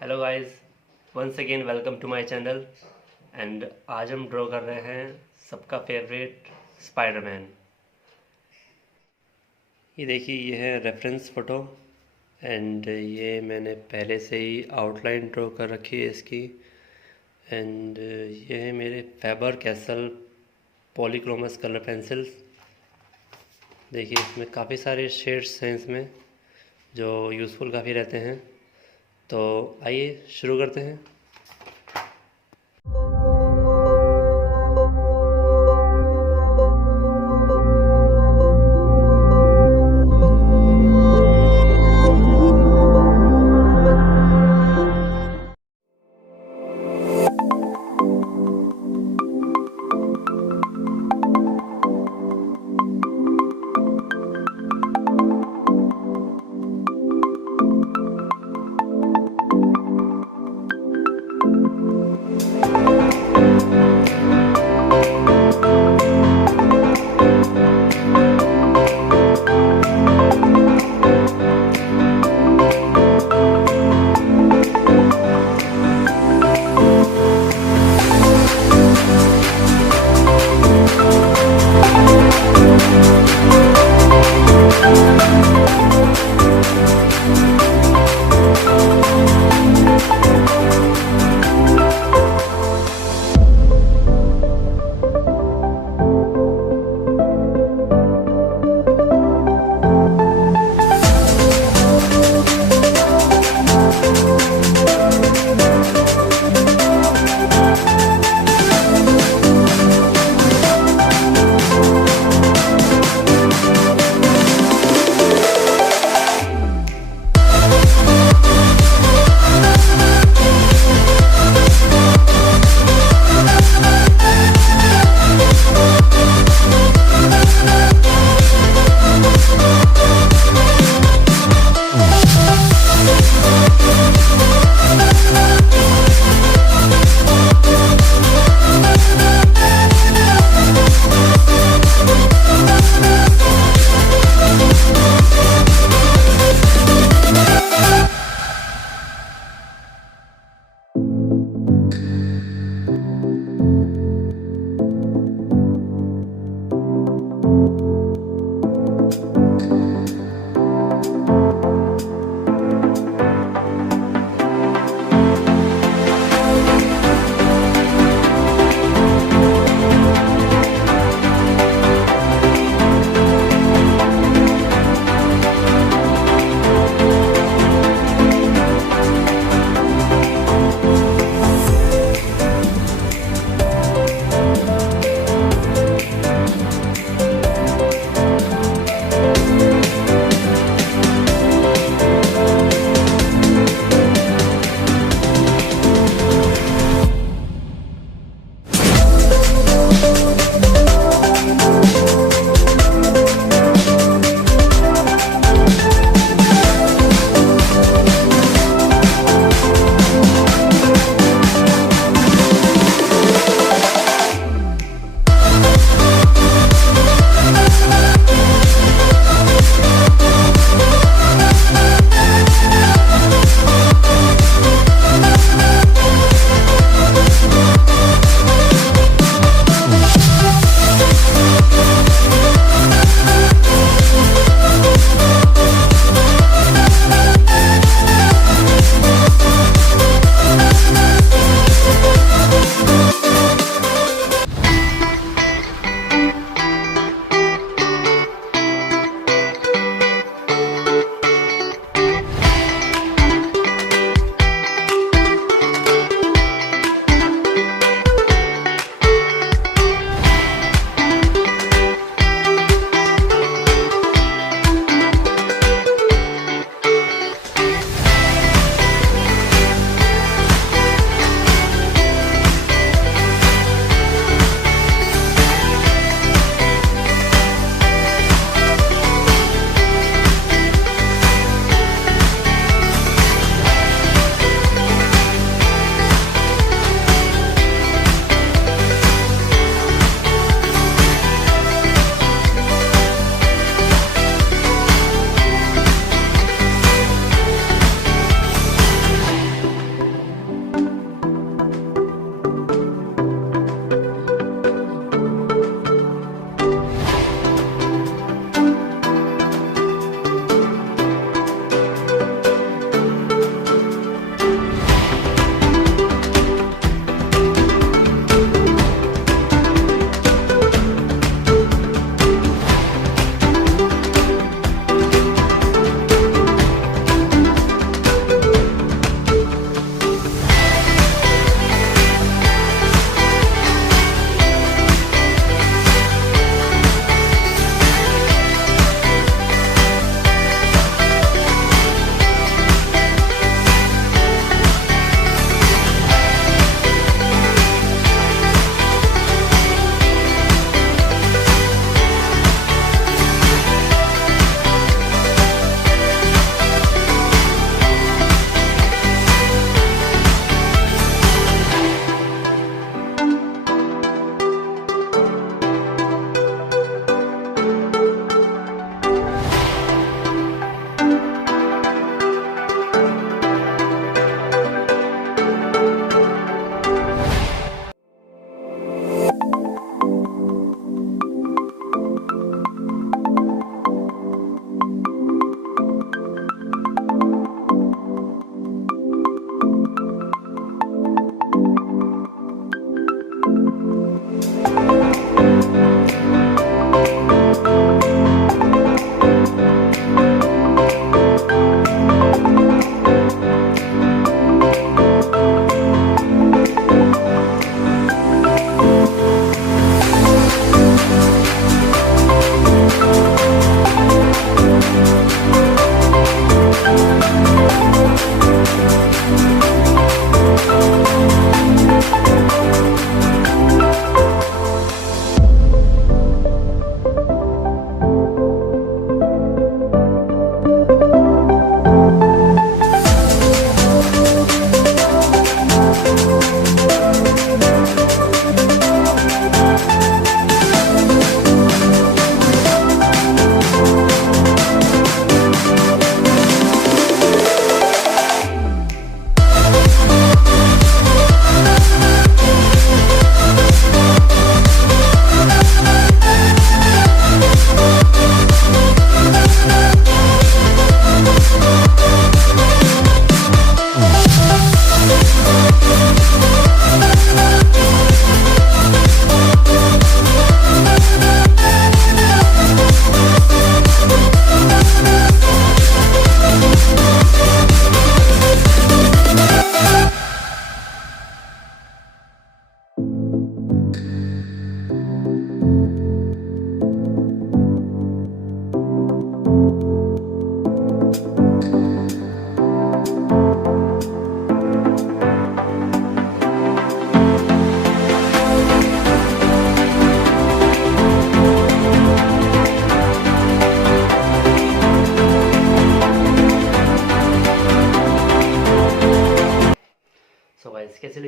Hello guys, once again welcome to my channel. And आज हम draw कर रहे हैं सबका फेवरेट स्पाइडरमैन। ये देखिए, ये है रेफरेंस फ़ोटो। एंड ये मैंने पहले से ही आउटलाइन ड्रॉ कर रखी है इसकी। एंड ये है मेरे फैबर कैसल पॉलीक्रोमस कलर पेंसिल्स। देखिए, इसमें काफ़ी सारे शेड्स हैं इसमें, जो यूज़फुल काफ़ी रहते हैं। तो आइए शुरू करते हैं।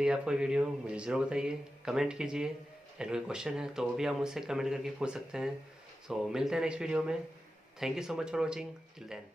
लगी आपको वीडियो मुझे ज़रूर बताइए, कमेंट कीजिए। एंड कोई क्वेश्चन है तो वो भी आप मुझसे कमेंट करके पूछ सकते हैं। सो मिलते हैं नेक्स्ट वीडियो में। Thank you so much for watching till then.